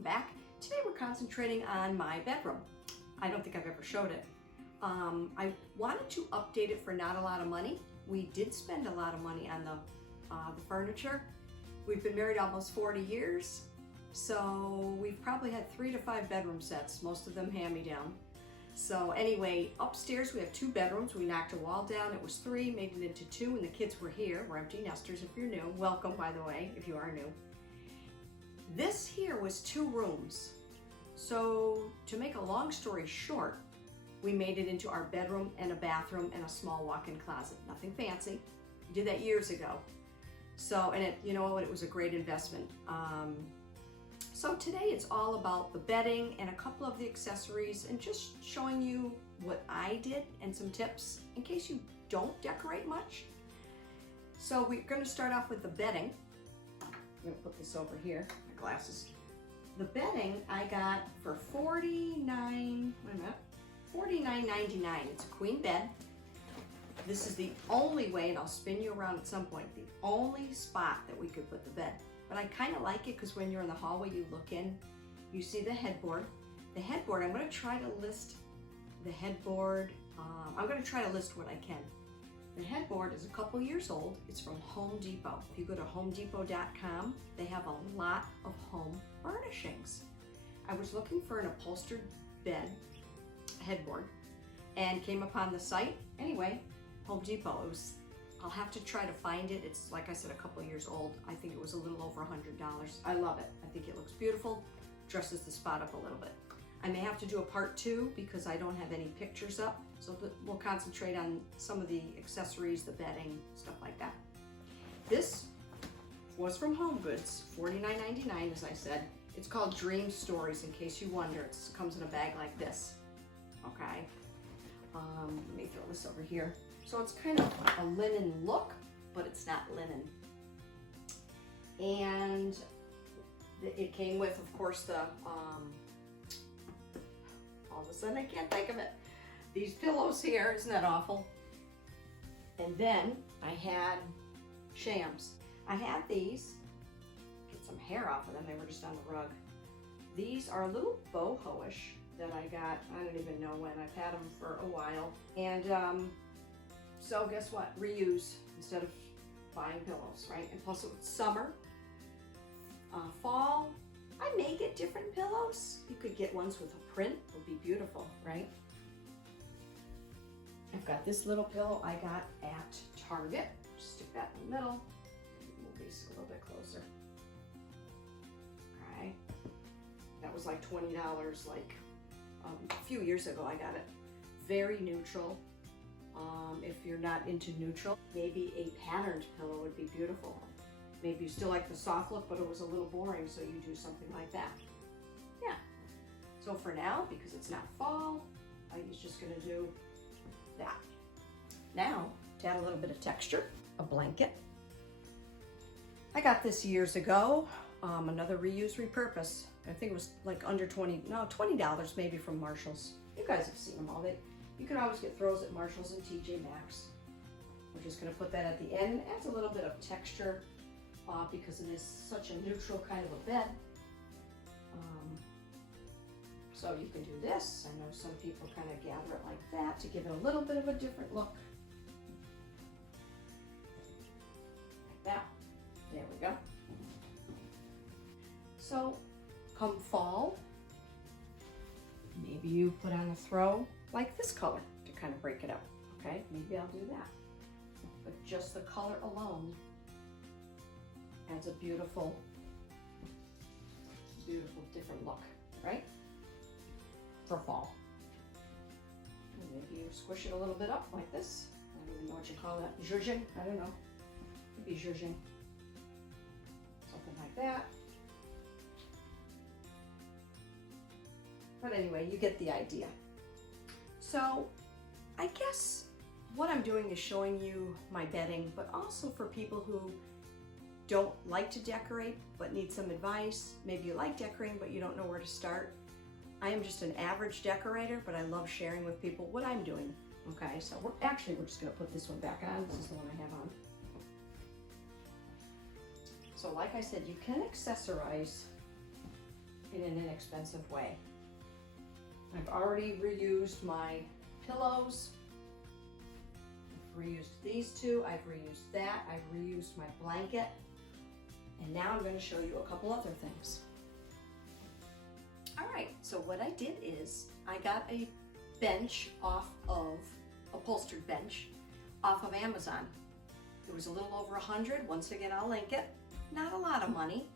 welcome back. Today we're concentrating on my bedroom. I don't think I've ever showed it. I wanted to update it for not a lot of money. We did spend a lot of money on the furniture. We've been married almost 40 years, so we've probably had 3 to 5 bedroom sets, most of them hand-me-down. So anyway, upstairs we have 2 bedrooms. We knocked a wall down. It was 3, made it into 2, and the kids were here. We're empty nesters if you're new. Welcome, by the way, if you are new. This here was 2 rooms. So to make a long story short, we made it into our bedroom and a bathroom and a small walk-in closet. Nothing fancy. We did that years ago. So, and you know what, it was a great investment. So today it's all about the bedding and a couple of the accessories and just showing you what I did and some tips in case you don't decorate much. So we're going to start off with the bedding. I'm going to put this over here, my glasses. The bedding I got for $49.99. It's a queen bed. This is the only way, and I'll spin you around at some point, the only spot that we could put the bed. But I kind of like it because when you're in the hallway, you look in, you see the headboard. The headboard, I'm going to try to list the headboard. I'm going to try to list what I can. The headboard is a couple years old. It's from Home Depot. If you go to homedepot.com, they have a lot of home furnishings. I was looking for an upholstered bed, headboard, and came upon the site. Anyway, Home Depot, I'll have to try to find it. It's, like I said, a couple years old. I think it was a little over $100. I love it. I think it looks beautiful, dresses the spot up a little bit. I may have to do a part 2 because I don't have any pictures up. So we'll concentrate on some of the accessories, the bedding, stuff like that. This was from Home Goods, $49.99 as I said. It's called Dream Stories, in case you wonder. It comes in a bag like this, okay? Let me throw this over here. So it's kind of a linen look, but it's not linen. And it came with, of course, the, all of a sudden I can't think of it. These pillows here, isn't that awful? And then I had shams. I had these, get some hair off of them, they were just on the rug. These are a little boho-ish that I got, I don't even know when. I've had them for a while. And so guess what? Reuse instead of buying pillows, right? And plus it's summer, fall. I may get different pillows. You could get ones with a print, it would be beautiful, right? I've got this little pillow I got at Target. Just stick that in the middle. Move these a little bit closer. All right. That was like $20, like a few years ago I got it. Very neutral. If you're not into neutral, maybe a patterned pillow would be beautiful. Maybe you still like the soft look, but it was a little boring, so you do something like that. Yeah. So for now, because it's not fall, I'm just gonna do that. Now, to add a little bit of texture, a blanket. I got this years ago, another reuse, repurpose. I think it was like under $20 maybe from Marshall's. You guys have seen them all. You can always get throws at Marshall's and TJ Maxx. We're just gonna put that at the end. It adds a little bit of texture because it is such a neutral kind of a bed. So you can do this. I know some people kind of gather it like that to give it a little bit of a different look. Like that. There we go. So come fall, maybe you put on a throw like this color to kind of break it up. Okay, maybe I'll do that. But just the color alone adds a beautiful, beautiful different look, right? For fall. And maybe you squish it a little bit up like this. I don't even know what you call that. Zhuzhing? I don't know. Could be zhuzhing. Something like that. But anyway, you get the idea. So I guess what I'm doing is showing you my bedding, but also for people who don't like to decorate but need some advice. Maybe you like decorating but you don't know where to start. I am just an average decorator, but I love sharing with people what I'm doing. Okay, so we're just gonna put this one back on. This is the one I have on. So like I said, you can accessorize in an inexpensive way. I've already reused my pillows. I've reused these two. I've reused that. I've reused my blanket. And now I'm going to show you a couple other things. All right, so what I did is I got a bench upholstered bench off of Amazon. It was a little over $100. Once again, I'll link it. Not a lot of money.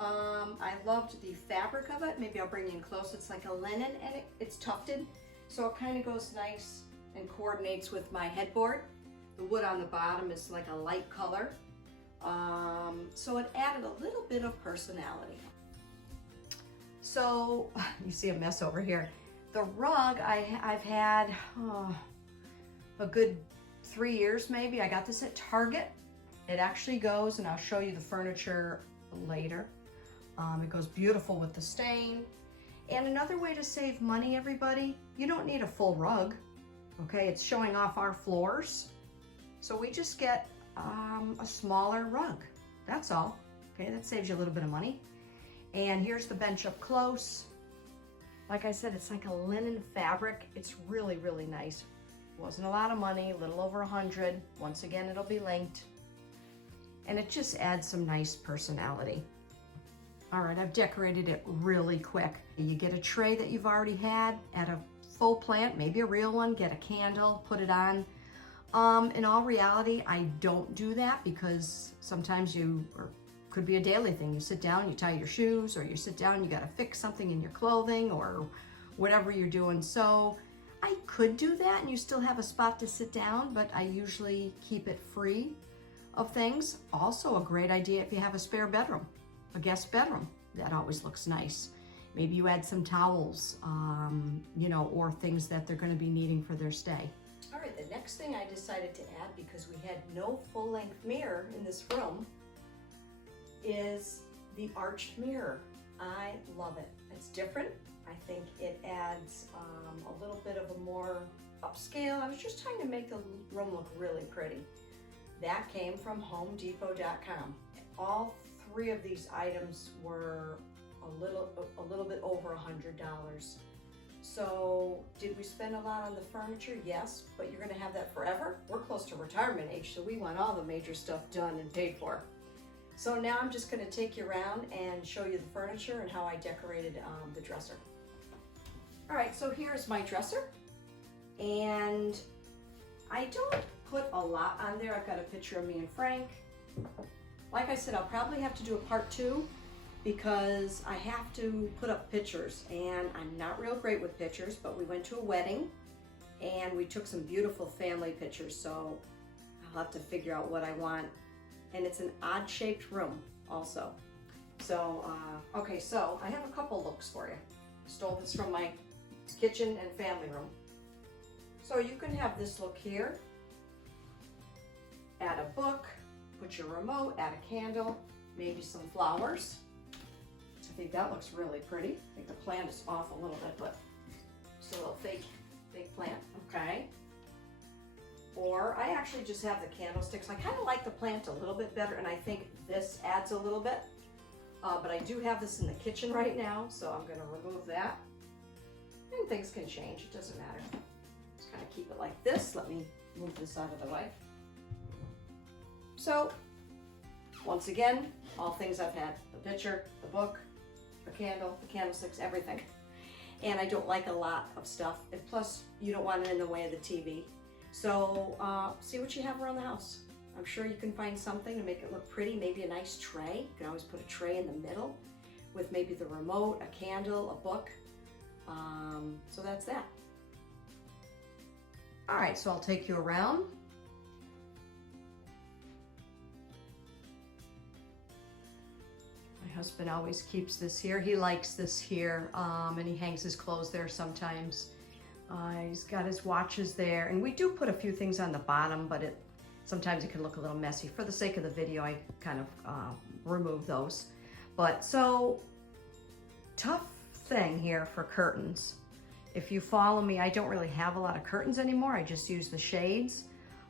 I loved the fabric of it. Maybe I'll bring you in close. It's like a linen and it's tufted. So it kind of goes nice and coordinates with my headboard. The wood on the bottom is like a light color. So it added a little bit of personality. So you see a mess over here. The rug I've had a good 3 years maybe. I got this at Target. It actually goes, and I'll show you the furniture later. It goes beautiful with the stain. And another way to save money, everybody, you don't need a full rug. Okay, it's showing off our floors. So we just get a smaller rug. That's all. Okay, that saves you a little bit of money. And here's the bench up close. Like I said, it's like a linen fabric. It's really, really nice. Wasn't a lot of money, a little over $100. Once again, it'll be linked. And it just adds some nice personality. All right, I've decorated it really quick. You get a tray that you've already had, add a faux plant, maybe a real one, get a candle, put it on. In all reality, I don't do that because sometimes could be a daily thing. You sit down, you tie your shoes, or you sit down, you gotta fix something in your clothing or whatever you're doing. So I could do that and you still have a spot to sit down, but I usually keep it free of things. Also a great idea if you have a spare bedroom, a guest bedroom. That always looks nice. Maybe you add some towels, or things that they're gonna be needing for their stay. All right, the next thing I decided to add, because we had no full-length mirror in this room, is the arched mirror. I love it. It's different. I think it adds a little bit of a more upscale. I was just trying to make the room look really pretty. That came from HomeDepot.com. All three of these items were a little bit over $100. So did we spend a lot on the furniture? Yes, but you're gonna have that forever. We're close to retirement age, so we want all the major stuff done and paid for. So now I'm just gonna take you around and show you the furniture and how I decorated the dresser. All right, so here's my dresser. And I don't put a lot on there. I've got a picture of me and Frank. Like I said, I'll probably have to do a part 2 because I have to put up pictures, and I'm not real great with pictures, but we went to a wedding and we took some beautiful family pictures, so I'll have to figure out what I want. And it's an odd shaped room also. So, okay, so I have a couple looks for you. Stole this from my kitchen and family room. So you can have this look here. Add a book, put your remote, add a candle, maybe some flowers. I think that looks really pretty. I think the plant is off a little bit, but just a little fake plant, okay? Or I actually just have the candlesticks. I kind of like the plant a little bit better, and I think this adds a little bit. But I do have this in the kitchen right now, so I'm gonna remove that. And things can change, it doesn't matter. Just kind of keep it like this. Let me move this out of the way. So, once again, all things I've had. The picture, the book, the candle, the candlesticks, everything. And I don't like a lot of stuff. And plus, you don't want it in the way of the TV. So, see what you have around the house. I'm sure you can find something to make it look pretty. Maybe a nice tray. You can always put a tray in the middle with maybe the remote, a candle, a book. So that's that. All right, so I'll take you around. My husband always keeps this here. He likes this here, and he hangs his clothes there sometimes. He's got his watches there, and we do put a few things on the bottom, but sometimes it can look a little messy. For the sake of the video, I kind of remove those. But so, tough thing here for curtains. If you follow me, I don't really have a lot of curtains anymore. I just use the shades.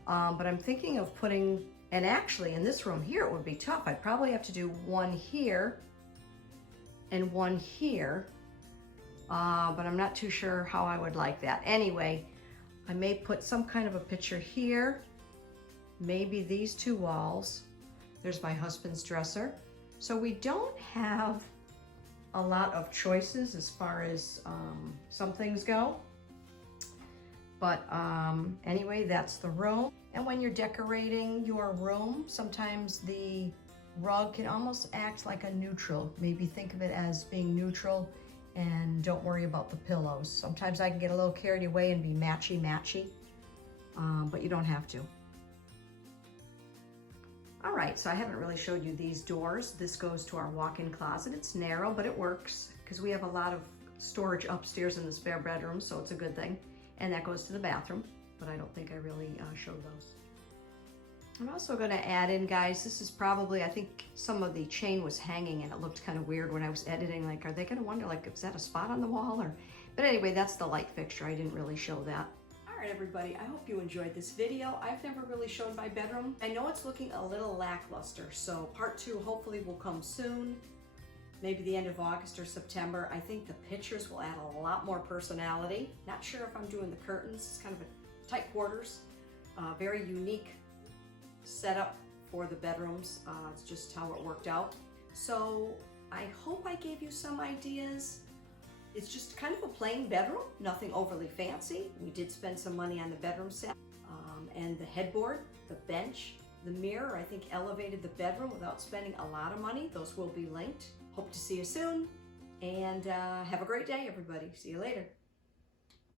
But I'm thinking of putting, and actually in this room here, it would be tough. I'd probably have to do one here and one here, but I'm not too sure how I would like that. Anyway, I may put some kind of a picture here, maybe these two walls. There's my husband's dresser. So we don't have a lot of choices as far as some things go. But anyway, that's the room. And when you're decorating your room, sometimes the rug can almost act like a neutral. Maybe think of it as being neutral and don't worry about the pillows. Sometimes I can get a little carried away and be matchy-matchy, but you don't have to. All right, so I haven't really showed you these doors. This goes to our walk-in closet. It's narrow, but it works because we have a lot of storage upstairs in the spare bedroom, so it's a good thing. And that goes to the bathroom, but I don't think I really showed those. I'm also gonna add in, guys, this is probably, I think some of the chain was hanging and it looked kind of weird when I was editing, like, are they gonna wonder, like, is that a spot on the wall? Or, but anyway, that's the light fixture. I didn't really show that. All right, everybody, I hope you enjoyed this video. I've never really showed my bedroom. I know it's looking a little lackluster, so part 2 hopefully will come soon, maybe the end of August or September. I think the pictures will add a lot more personality. Not sure if I'm doing the curtains. It's kind of a tight quarters, very unique setup for the bedrooms. It's just how it worked out. So I hope I gave you some ideas. It's just kind of a plain bedroom, nothing overly fancy. We did spend some money on the bedroom set, and the headboard, the bench, the mirror, I think elevated the bedroom without spending a lot of money. Those will be linked. Hope to see you soon, and have a great day, everybody. See you later.